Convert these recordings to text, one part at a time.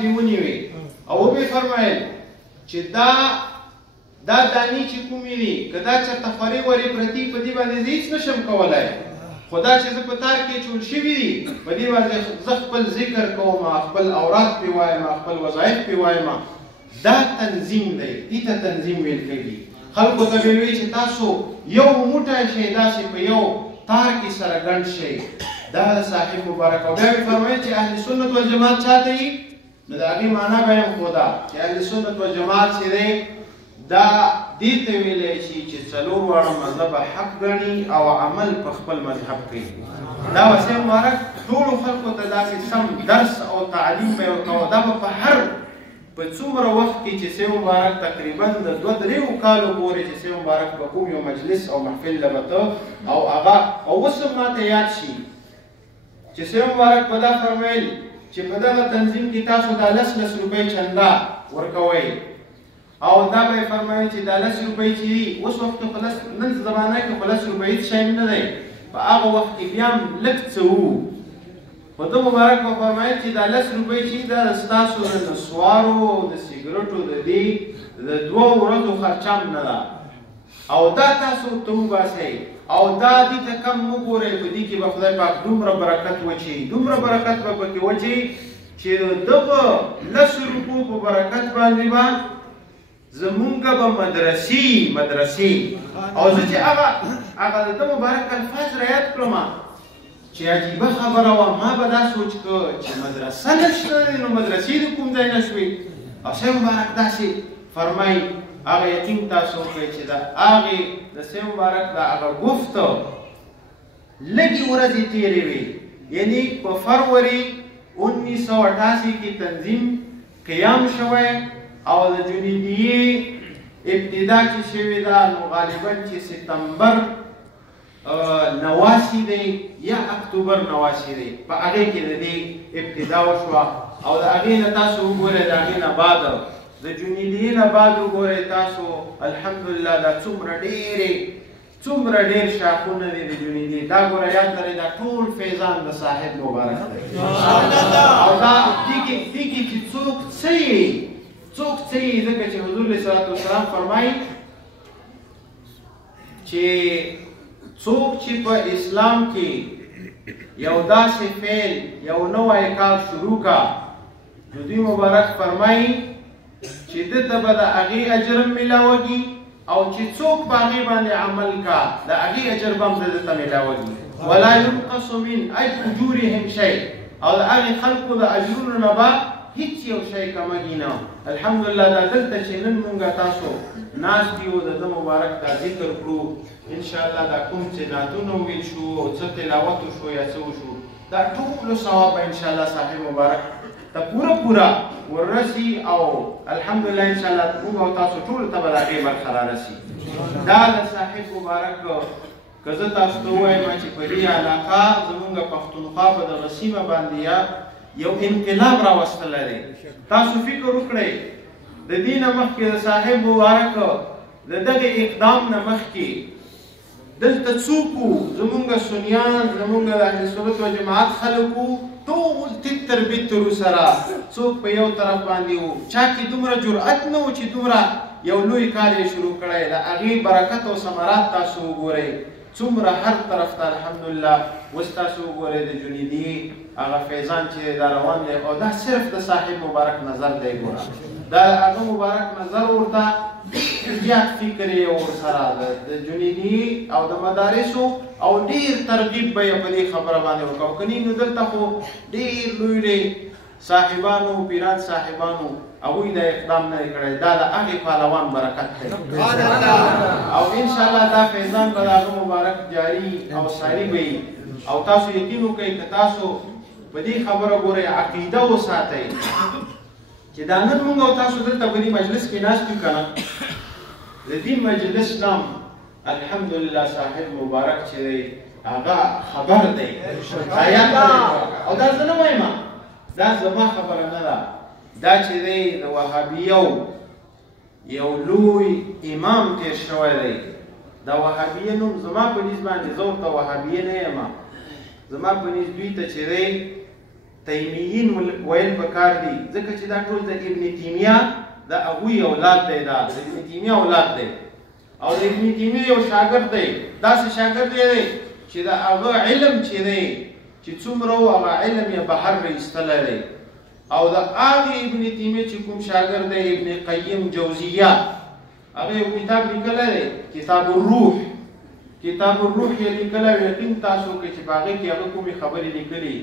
دې ونیوې او وبې فرمایل چې دا دانې چې کومې دي که دا چېرته خورې ورې پرتې په دې باندې زه هېڅ نشم کولی خو دا چې زه په تار کې چول شوي دي په دې باندې زه خپل ذکر کوم خپل اوراد پې وایم خپل وظایف پې وایم دا تنظیم دی دې ته تنظیم ویل کېږي خلکو ته مې وایي چې تاسو یو موټی شئ داسې په یو تار کې سره ګڼ شئ دا د صاحب مبارک او بیا مې فرمایل چې اهل سنت والجماعت چاته وي نو د هغې معنا به یم خو دا چې اهل سنت والجماعت چې دی دا دې ته ویلی شي چې څلور واړه مذهب حق ګڼي او عمل په خپل مذهب کوي دا به صاحب مبارک ټولو خلکو ته داسې سم درس او تعلیم به یې ورکوه دا به په هر په څومره وخت کې چې صاحب مبارک تقریبا د 2-3 کالو پورې چې صاحب مبارک به کوم یو مجلس او محفل له به ته او هغه او اوس هم ماته یاد شي چې صاحب مبارک به دا فرمایل چې په دغه تنظیم کې تاسو دا 10 روپۍ چنده ورکوئ او دا به یې فرمایل چې دا 10 روپۍ چې دي اوس وخت کې خو نن زمانه کې خو 10 روپۍ هېڅ شی نه دی په هغه وخت کې بیا هم لږ څه وو خو ده مبارک به فرمایل چې دا 10 روپۍ چې دا ستاسو د نسوارو د سګرټو د دې د 2 ورځو خرچه هم نه ده او دا تاسو ته وباسئ او دا دې ته کم وګورئ په دې کې به خدای پاک دومره برکت وچوي دومره برکت به پکې وچوي چې دغه 10 روپو په برکت باندې به زمونږ به مدرسې او زه چې هغه د ده مبارک الفاظ رعایت کړم چې عجیبه خبره وه ما به دا سوچ کړ چې مدرسه نشته دی نو مدرسې د کوم ځای نه شوې او صاحب مبارک داسې فرمایي هغه یقین تاسو وکړئ چې د هغې د صاحب مبارک د هغه گفت لږې ورځې تېرې وې یعنی په فروری 1988 کې تنظیم قیام شوی او د جنوبیې ابتدا چې شوې ده نو غالبا چې ستمبر 89 دی یا اکتوبر 89 دی په هغې کې د دې ابتدا وشوه او د هغې نه تاسو وګورئ د هغې نه بعد د جنوبیې نه بعد وګورئ تاسو الحمدلله دا څومره ډېر شاخونه دي د جنوبیې دا ګوره یاد لرئ دا ټول فیضان د صاحب مبارک دی او دا دې کې چې څوک څه یې ځکه چې حضور علیه الصلاة والسلام فرمایي چې څوک چې په اسلام کې یو داسې فعل یو نوی کار شروع کا نو دوی مبارک فرمایي چې ده ته به د هغې اجر هم میلاوږي او چې څوک په هغې باندې عمل کا د هغې اجر به هم ده ته میلاوږي ولا ينقص من اجورهم شی او د هغې خلکو د اجرونو نه به هیڅ یو شی کمږي نه الحمدلله دا دلته چې نن مونږ تاسو ناست یو د ده مبارک دا ذکر کړو انشاءالله دا کوم چې نعتونه وویل شو او څه تلاوت وشو یا څه وشو دا ټولو ثواب به انشاءالله صاحب مبارک ته پوره ورسي او الحمدلله انشاءالله موږ او تاسو ټولو ته به د هغې برخه رارسي دا د صاحب مبارک که زه تاسو ته ووایم چې په دې علاقه زمونږ پښتونخوا په دغه سیمه باندې یو انقلاب راوستلی دی تاسو فکر وکړئ د دې نه مخکې د صاحب مبارک د دغه اقدام نه مخکې دلته څوک وو زمونږ سنیان زمونږ د اهل سنت و جماعت خلک وو ټول تتر بترو سره څوک په یو طرف باندې وو چا کې دومره جرأت نه و چې دومره یو لوی کار یې شروع کړی د هغې برکت او ثمرات تاسو وګورئ څومره هر طرف ته الحمدلله اوس تاسو وګورئ د جنیدي هغه فیضان چې دا روان دی او دا صرف د صاحب مبارک نظر دی ګوره دا هغه مبارک نظر ورته زیات فکر یې ورسره د جنیدي او د مدارسو او ډېر ترغیب به یې په دې خبره باندې وکړو که نه نو دلته خو ډېر لوی صاحبانو پیران صاحبانو هغوی دا اقدام نه دی کړی دا د هغې پهلوان برکت دی او انشاءالله دا فیضان به د هغه مبارک جاري او ساري به وي او تاسو یقین وکړئ که تاسو په دې خبره ګورئ عقیده وساتئ چې دا نن مونږ او تاسو دلته په دې مجلس کې ناست یو که نه د دې مجلس نام الحمدلله صاحب مبارک چې دی هغه خبر دی او دا زه نه وایم دا زما خبره نه ده دا چې دی د وهابیو یو لوی امام تیر شوی دی دا وهابیه نوم زما په نیز باندې زه ورته وهابیه نه یم زما په نیز دوی ته چې دی تیمیین ویل پکار دي ځکه چې دا ټول د ابن تیمیه د هغوی اولاد دی دا د ابن تیمیه اولاد دی او د ابن تیمیه یو شاګرد دی داسې شاګرد دی چې د هغه علم چې دی چې څومره و هغه علم یې بهر ایستلی دی او د هغې ابن تیمیه چې کوم شاګرد دی ابن قیم جوزیه هغه یو کتاب لیکلی دی کتاب الروح کتاب الروح یې لیکلی یقین تاسو کې چې په هغې کې هغه کومې خبرې لیکلي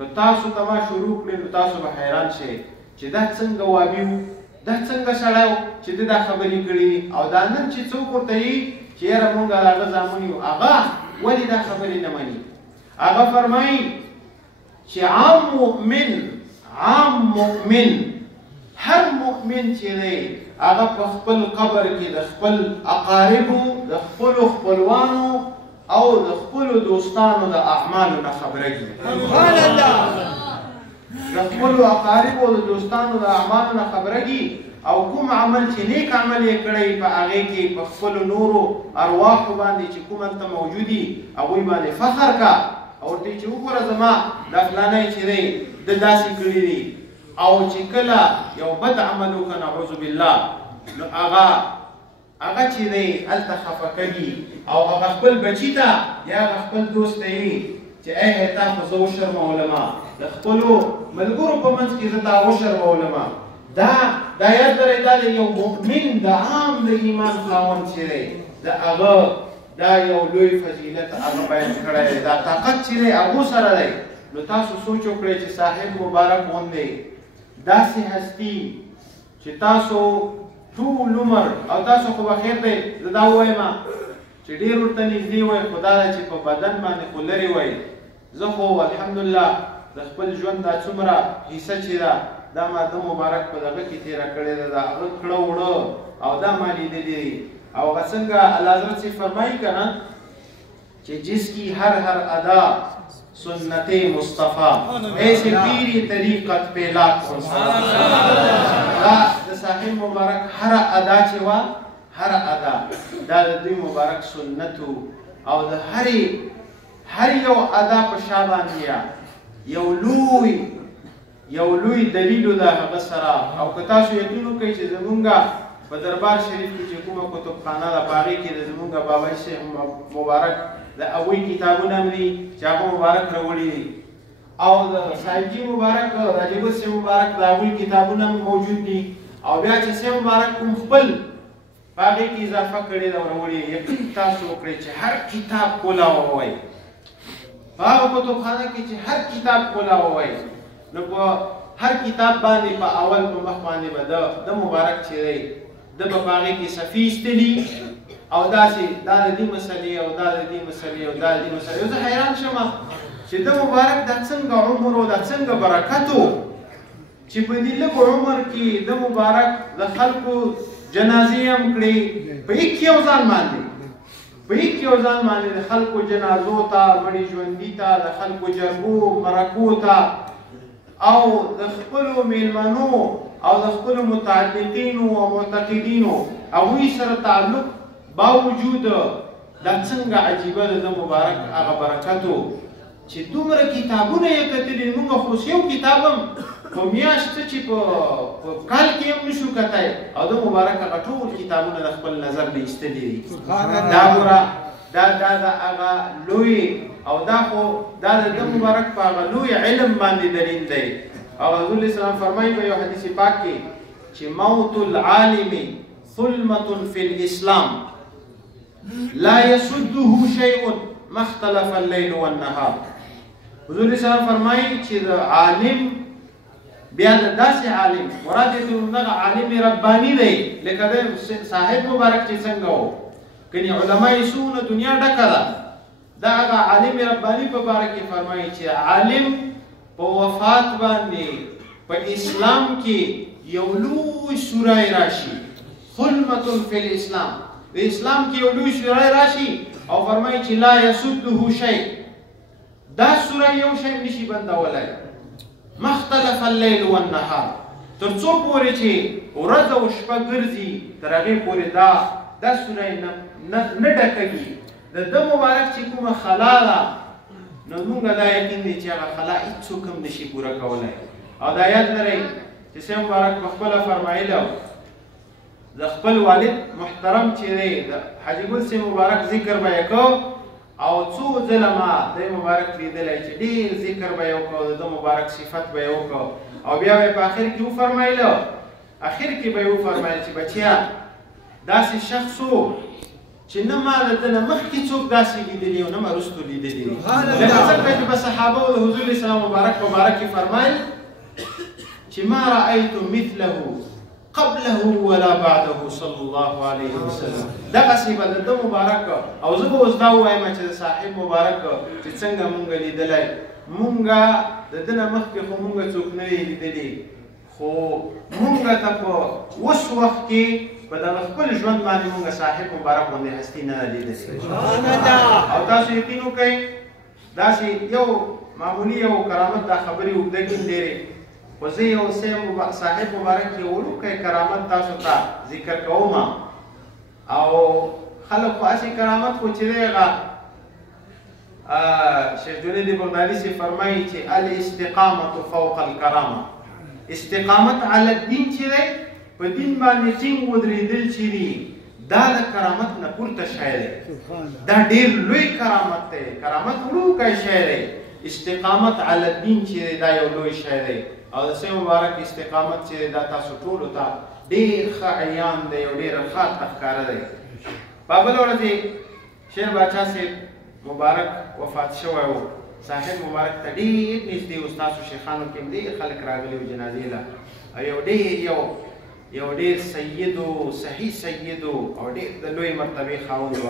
که تاسو ته ما شروع کړئ نو تاسو به حیران شئ چې دا څنګه وابي و دا څنګه سړی و چې ده دا خبرې کړي او دا نن چې څوک ورته وي چې یاره مونږ د هغه زامن یو هغه ولې دا خبرې نه مني هغه فرمایي چې عام مؤمن هر مؤمن چې دی هغه په خپل قبر کې د خپل اقاربو د خپلو خپلوانو او د خپلو دوستانو د اعمالو نه خبرېږي سبحان الله د خپلو اقاربو او د دوستانو د اعمالو نه خبرېږي او کوم عمل چې نیک عمل یې کړی په هغې کې په خپلو نورو ارواحو باندې چې کوم هلته موجودي هغوی باندې فخر کا او ورته چې وګوره زما دا فلانی چې دی ده داسې کړي دي او چې کله یو بد عمل وکړه نعوذ بالله نو هغه چې دی هلته خفه کوي او هغه خپل بچي ته یا هغه خپل دوست ته وي چې ای تا خو زه وشرمولمه د خپلو ملګرو په منځ کې زه تا وشرمولمه دا یاد لرئ دا د یو مؤمن د عام د ایمان خاوند چې دی د هغه دا یو لوی فضیلت هغه بیان کړی دی دا طاقت چې دی هغو سره دی نو تاسو سوچ وکړئ چې صاحب مبارک غوندې داسې هستي چې تاسو ټول عمر او تاسو خو بخیر دی زه دا ووایم چې ډېر ورته نږدې وای خو دا ده چې په بدن باندې خو لرې وای زه خو الحمدلله د خپل ژوند دا څومره حصه چې ده دا ما د مبارک په دغه کې تېره کړې ده د هغه کړه وړه او دا ما لیدلي دي او هغه څنګه الله حضرت صاحب فرمایي که نه چې جس کی هر ادا سنت مصطفیٰ ایسے پیری طریقت پہ لاکھ دا د صاحب مبارک هر ادا چې وه هر ادا دا د دوی مبارک سنتو او د هر یو ادا په شا باندې یو لوی دلیلو د هغه سره او که تاسو یقین وکړئ چې زمونږ په دربار شریف کې چې کومه کتابخانه ده په هغې کې د زمونږ بابا شیخ مبارک د هغوی کتابونه هم دي چې هغه مبارک راوړي دي او د صاحبجي مبارک راجبر صاحب مبارک د هغوی کتابونه هم موجود دي او بیا چې صاحب مبارک کوم خپل په هغې کې اضافه کړې ده راوړي یقین تاسو وکړئ چې هر کتاب کولا ووایي په هغه کتابخانه کې چې هر کتاب کولا ووایي نو په هر کتاب باندې په اول په مخ باندې به د مبارک چې دی ده به په هغې کې صفي ایستلي او داسې دا د دې مسلې او دا د دې مسلې او دا د دې مسلې زه حیران شم چې د مبارک دا څنګه عمر او دا څنګه برکت و چې په دې لږ عمر کې د مبارک د خلکو جنازې هم کړې په یک یو ځان باندې د خلکو جنازو ته مړي ژوندي ته د خلکو جرګو مرکو ته او د خپلو میلمنو او د خپلو متعلقینو او معتقدینو هغوی سره تعلق باوجود دا څنګه عجیبه ده د مبارک هغه برکت و چې دومره کتابونه یې کتلي موږ خو یو کتاب هم په میاشت چې په کال کې هم نشو کتی او د مبارک هغه ټول کتابونه د خپل نظر نه ایستلي دي دا ګوره دا د هغه لوی او دا خو دا د مبارک په هغه لوی علم باندې دلیل دی او رسول اسلام فرمایي په یو حدیث پاک کې چې موت العالم ظلمة فی الاسلام لا يسده شيء ما اختلف الليل والنهار حضور اسلام فرمایي چې د عالم بیا د داسې عالم مراد یې دغه عالم رباني دی لکه د صاحب مبارک چې څنګه و کني علما یې څومره دنیا ډکه ده دا هغه عالم رباني په باره کې فرمایي چې عالم په وفات باندې په اسلام کې یو لوی سوری راشي ظلمة فی الاسلام د اسلام کې یو لوی سوری راشي او فرمایي چې لا یسده شیء دا سوری یو شی نشي بندولی ما اختلف الليل والنهار تر څو پورې چې ورځ او شپه ګرځي تر هغې پورې دا سوری نه ډکوي د ده مبارک چې کومه خلا ده نو موږ دا یقین دی چې هغه خلا هېڅوک هم نشي پوره کولی او دا یاد لرئ چې سید مبارک پخپله فرمایلی د خپل والد محترم چې دی د حاجي ګل سید مبارک ذکر به یې کو او څو ځله ما د مبارک لیدلی چې ډېر ذکر به یې وکړو د ده مبارک صفت به یې وکړو او بیا به یې په آخر کې وفرمایله آخر کې به یې وفرمایل چې بچیا داسې شخص و چې نه ما د ده نه مخکې څوک داسې لیدلي او نه ما وروستو لیدلي دي لکه څنګه چې په صحابو د حضور اسلام مبارک په باره کې فرمایل چې ما رأیت مثله قبله ولا بعده صلی الله علیه وسلم دغسې به د ده مبارک او زه به اوس دا ووایم چې د صاحب مبارک چې څنګه مونږ لیدلی مونږ د ده نه مخکې خو مونږ څوک نه دی لیدلي خو مونږ ته په اوس وخت کې په دغه خپل ژوند باندې مونږ صاحب مبارک غوندې هستي نه ده لیدلې او تاسو یقین وکئ داسې یو معمولي یو کرامت دا خبرې اوږده کړي ډېرې خو زه یو صاحب مبارک یو وړوکی کرامت تاسو ته ذکر کوم او خلک خو هسې کرامت خو چې دی هغه شیخ جنید بغدادي صاحب فرمایي چې الاستقامة فوق الکرامه استقامت علی الدین چې دی په دین باندې ټینګ ودرېدل چې دي دا د کرامت نه پورته شی دی دا ډېر لوی کرامت دی کرامت وړوکی شی دی استقامت علی الدین چې دی دا یو لوی شی دی او د سید مبارک استقامت چې دا تاسو ټولو ته ډېر ښه عیان دی او ډېر ښه ښکاره دی په بله ورځ شیر باچا صاحب مبارک وفات شوی و صاحب مبارک ته ډېر نږدې و ستاسو شیخانو کې هم ډېر خلک راغلي وو جنازې له او یو ډېر سید و صحیح سید و او ډېر د لوی مرتبې خاوند و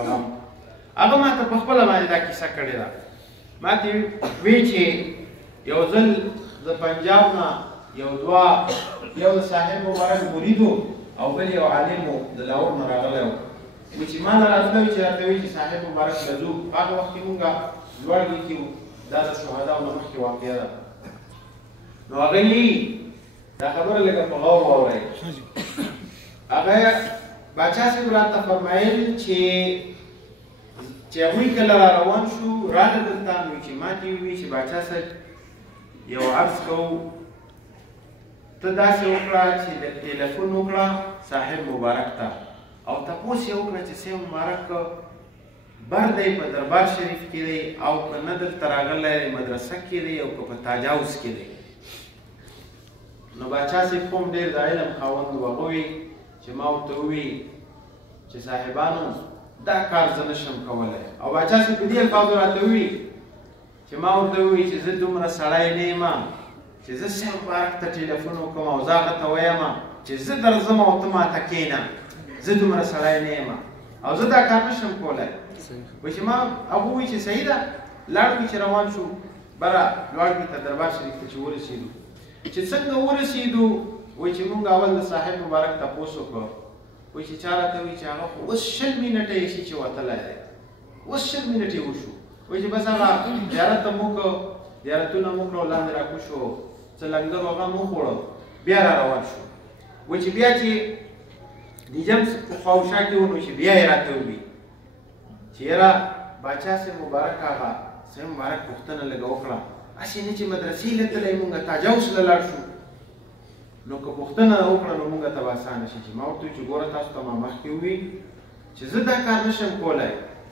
هغه ما ته په خپله باندې دا کیسه کړې ده ما ته وی چې یو ځل د پنجاب نه یو د صاحب مبارک مرید او بل یو عالم د لاهور نه راغلی و چې ما نه راتلی چې راته وایي چې صاحب مبارک ته ځو هغه وخت کې مونږ لوړګي کې وو دا د شهداو نه مخکې واقعه ده نو هغه دا خبره لږه په غور واورئ هغه باچا صاحب راته فرمایل چې هغوی کله را روان شو راته دلته نو چې ما ته ووایي چې باچا صاحب یو عرض کوو ته داسې وکړه چې د ټلیفون وکړه صاحب مبارک ته او تپوس یې وکړه چې صاحب مبارک بر دی په دربار شریف کې دی او که نه دلته راغلی مدرسه کې دی او که په تاج هاوس کې دی نو باچا صاحب خو هم ډېر د علم خاوند و هغه وی چې ما ورته ووایي چې صاحبانو دا کار زه نشم کولی او باچا صاحب په دې الفاظو راته ووایي چې ما ورته ووایي چې زه دومره سړی نه یم چې زه صاحب مبارک ته ټلیفون وکړم او زه هغه ته ویم چې زه درځم او ته ماته کښېنه زه دومره سړی نه یم او زه دا کار نشم کولی وایي چې ما هغه ووایي چې صحیح ده لاړو چې روان شو بره لوړګي ته دربار شریف ته چې ورسېدو چې څنګه ورسېدو وایي چې مونږ اول د صاحب مبارک تپوس وکړو وایي چې چا راته وایي چې هغه خو اوس 20 منټه یې شي چې وتلی دی اوس 20 منټې وشو وایي چې بس هغه زیارت ته مو وکړو زیارتونه مو کړو لاندې راکوشو څه لنګر هغه مو وخوړو بیا را روان شو وایي چې بیا چې د جمع په خواوشا کې ونو چې بیا یې راته ووایي چې یاره باچا صاحب مبارک هغه صاحب مبارک پوښتنه لږه وکړه هسې نه چې مدرسې له تللی مونږ تاج هاوس له لاړ شو نو که پوښتنه وکړه نو مونږ ته به اسانه شي چې ما ورته ووایي چې ګوره تاسو ته ما مخکې ووایي چې زه دا کار نشم کولی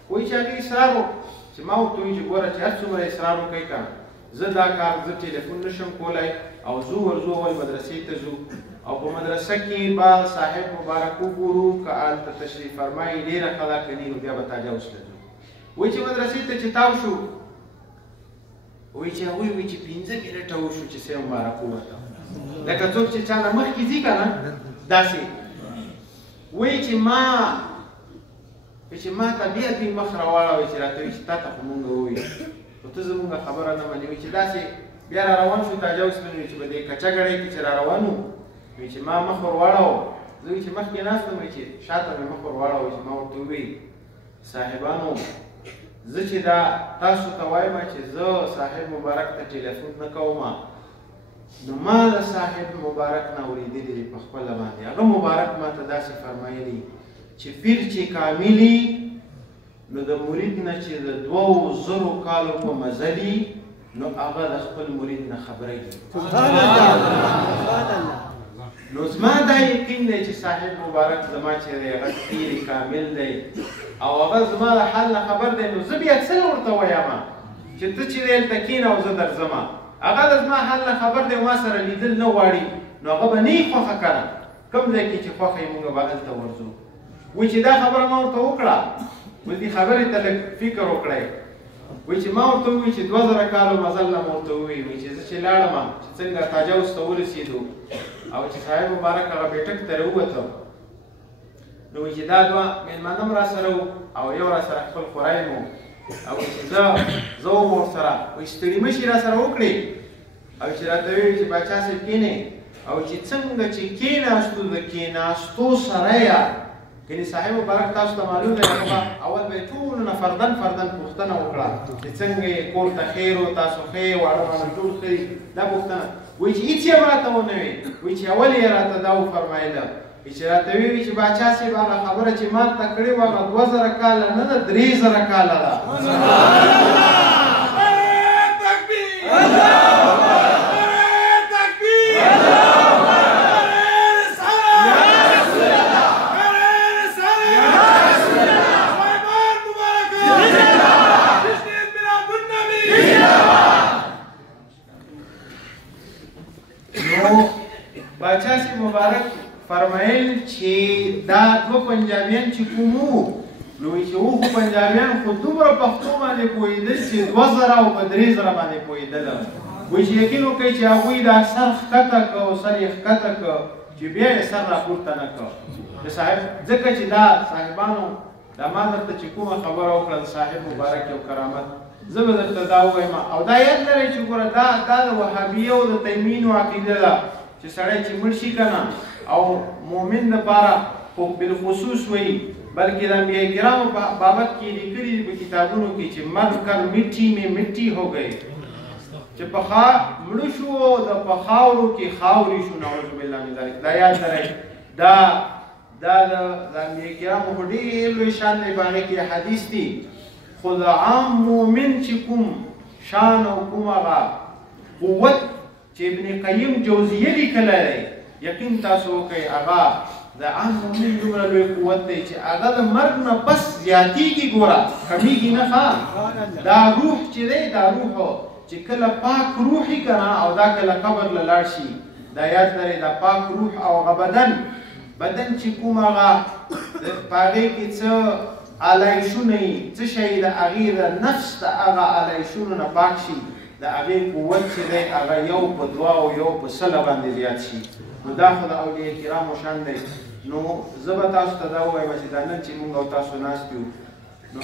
وایي چې هغې اصرار و چې ما ورته ووایي چې ګوره چې هر څومره اصرار وکړئ که زه دا کار زه ټلیفون نشم کولی او ځو ورځو اول مدرسې ته ځو او په مدرسه کې به صاحب مبارک وګورو که هلته تشریف فرمایي ډېره ښه ده که نه نو بیا به تاج هاوس ته ځو وایي چې مدرسې ته چې تاو شو وایي چې هغوی وایي چې 5 منټه وشو چې صاحب مبارک ووته لکه څوک چې چا نه مخکې ځي که نه داسې وایي چې ما ته بیا دوی مخ راواړوئ چې راته وایي چې تا ته خو مونږ ووایي خو ته زمونږ خبره نه منې وایي چې داسې بیا را روان شو تاج هاوس ته نو چې په دې کچه ګړۍ کې چې را روان وو وایي چې ما مخ ور واړاوه زه وایي چې مخکې ناست وم وایي چې شاته مې مخ ور واړاوه چې ما ورته ووایي صاحبانو زه چې دا تاسو ته وایم چې زه صاحب مبارک ته ټلیفون نه کوم نو ما د صاحب مبارک نه اورېدلي دي په خپله باندې هغه مبارک ما ته داسې فرمایلي چې پیر چې کاملي نو د مرید نه چې د 2000 کالو په مزلي نو هغه د خپل مرید نه خبره دي. سبحان الله. نو زما دا یقین دی چې صاحب مبارک زما چې دی هغه تیر کامل دی او هغه زما د حال نه خبر دی. نو زه بیا څه ورته وایم چې ته چې دی هلته کښېنه او زه درځمه، هغه د زما حال نه خبر دی، ما سره لیدل نه غواړي، نو هغه به نه یې خوښه که نه کوم ځای کې چې خوښه یې مونږ به هلته ورځو. وایي چې دا خبره ما ورته وکړه، وایي دې خبرې ته لږ فکر وکړئ. وایي چې ما ورته ووایي چې 2000 کالو مزل نه مو ورته ووایي چې زه چې لاړم چې څنګه تاجاوز ته ورسېدو او چې صاحب مبارک هغه بیټک ته راووتم، نو وایي چې دا دوه مېلمانه هم راسره وو او یو راسره خپل خورایم وو او چې زه وم ورسره. وایي ستړي مه شي راسره وکړې او چې راته ویل چې باچا صاحب کښېنئ او چې څنګه چې کښېناستو د کښېناستو سره یې یعنې صاحب مبارک تاسو ته معلوم دی اول به یې ټولو نه فردن پوښتنه وکړه چې څنګه یې کور ته خیر و تاسو ښه یې واړه باندې ټول ښه دي دا پوښتنه. وایي چې هېڅ یې ماته ونه وي. وایي چې اول یې راته دا وفرمایله چې راته ویلي چې باچا صاحب هغه خبره چې ما ته کړې وه هغه 2000 کاله نه ده 3000 کاله ده. باچا صاحب مبارک فرمایل چې دا دوه پنجابیان چې کوم وو نو وایي چې و خو پنجابیان خو دومره پښتو باندې پوهېدل چې 2000 او په 3000 باندې پوهېدل. وایي چې یقین وکړئ چې هغوی دا سر ښکته کړ او سر یې ښکته کړ چې بیا یې سر راپورته نه کړ. صاحب ځکه چې دا صاحبانو دا ما درته چې کومه خبره وکړه د صاحب مبارک یو کرامت زه به درته دا ووایم او دا یاد لرئ چې ګوره دا د وهابیه او د تیمینو عقیده ده چې سړی چې مړ شي که نه او مؤمن دپاره خو بالخصوص وایي بلکې د انبیاء کرامو په بابت کې لیکلي دي په کتابونو کې چې مر کر مټي میں مټي هو گئے چې پخا مړه شو د په خاورو کې خاورې شو نعوذ بالله من ذلک. دا یاد لرئ دا د انبیاء کرامو خو ډېر لوی شان دی په هغې کې حدیث دي خو د عام مؤمن چې کوم شان او کوم هغه قوت چې ابن قیم جوزیه لیکلی دی یقین تاسو وکئ هغه د عام مؤمن دومره لوی قوت دی چې هغه د مرګ نه پس زیاتېږي ګوره کمیږي نه ښه. دا روح چې دی دا روح چې کله پاک روحي که نه او دا کله قبر له لاړ شي دا یاد لرئ دا پاک روح او هغه بدن چې کوم هغه په هغې کې څه علایشونه یي څه شی د هغې د نفس د هغه علایشونو نه پاک شي د هغې قوت چې دی هغه یو په 2 او یو په 100 باندې زیات شي. نو دا خو د اولیاء کرامو شان دی. نو زه به تاسو ته دا ووایم چې دا نن چې مونږ او تاسو ناست یو نو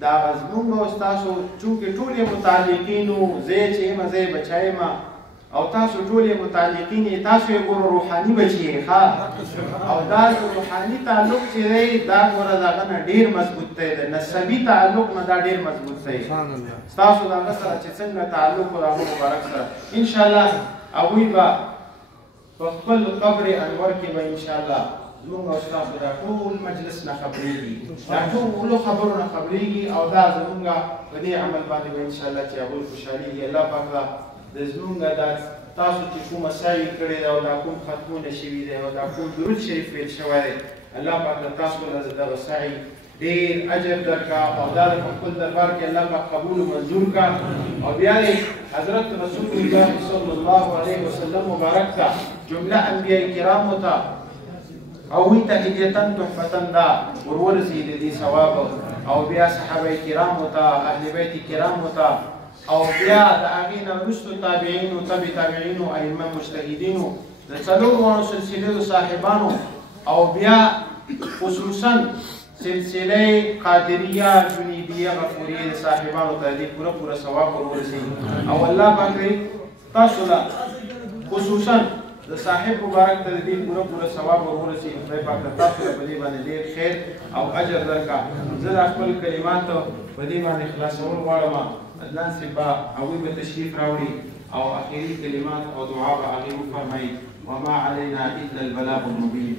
دا هغه زمونږ او ستاسو چونکې ټول یې متعلقین وو زه یې چې یم زه یې بچی یم او تاسو ټول یې متعلقین یې تاسو یې ګوره روحاني بچي یې ښه او دا روحاني تعلق چې دی دا ګوره د هغه نه ډېر مضبوط دی د نسبي تعلق نه دا ډېر مضبوط دی. ستاسو د هغه سره چې څنګه تعلق و د هغه مبارک سره انشاءالله هغوی به په خپل قبر انور کې به انشاءالله زمونږ او ستاسو دا ټول مجلس نه خبرېږي دا ټولو خبرو نه خبرېږي او دا زمونږ په دې عمل باندې به انشاءالله چې هغوی خوشحالېږي. الله پاک د زمونږ دا تاسو چې کومه سعی کړې ده او دا کوم ختمونه شوي دی او دا کوم درود شریف ویل شوی دی الله پاک تاسو له دغه سعی ډېر اجر درکړه او دا د خپل دربار کې الله پاک قبول و منظور کړه او بیا یې حضرت رسول الله صلی الله علیه وسلم مبارک ته جمله انبیاء کرامو ته هغوی ته هدیتن تحفتن دا ورورسي د دې ثواب او بیا صحابه کرامو ته اهل بیت کرامو ته او بیا د هغې نه وروستو تابعینو تبع تابعینو ائمه مجتهدینو د 4 سلسلې صاحبانو او بیا خصوصا سلسله قادریه جنیدیه غفوریه د صاحبانو ته دې پوره ثواب ورورسي او الله پاک تاسو له خصوصا د صاحب مبارک ته دې پوره ثواب ورورسي. خدای پاک تاسو له په دې باندې ډېر خیر او اجر درکړه. زه د خپل کلمات په دې باندې خلاصول غواړم. عدنان صاحب به هغوی به تشریف راوړي او اخري کلمات او دعا به هغې وفرمایي. وما علینا الا البلاغ المبین.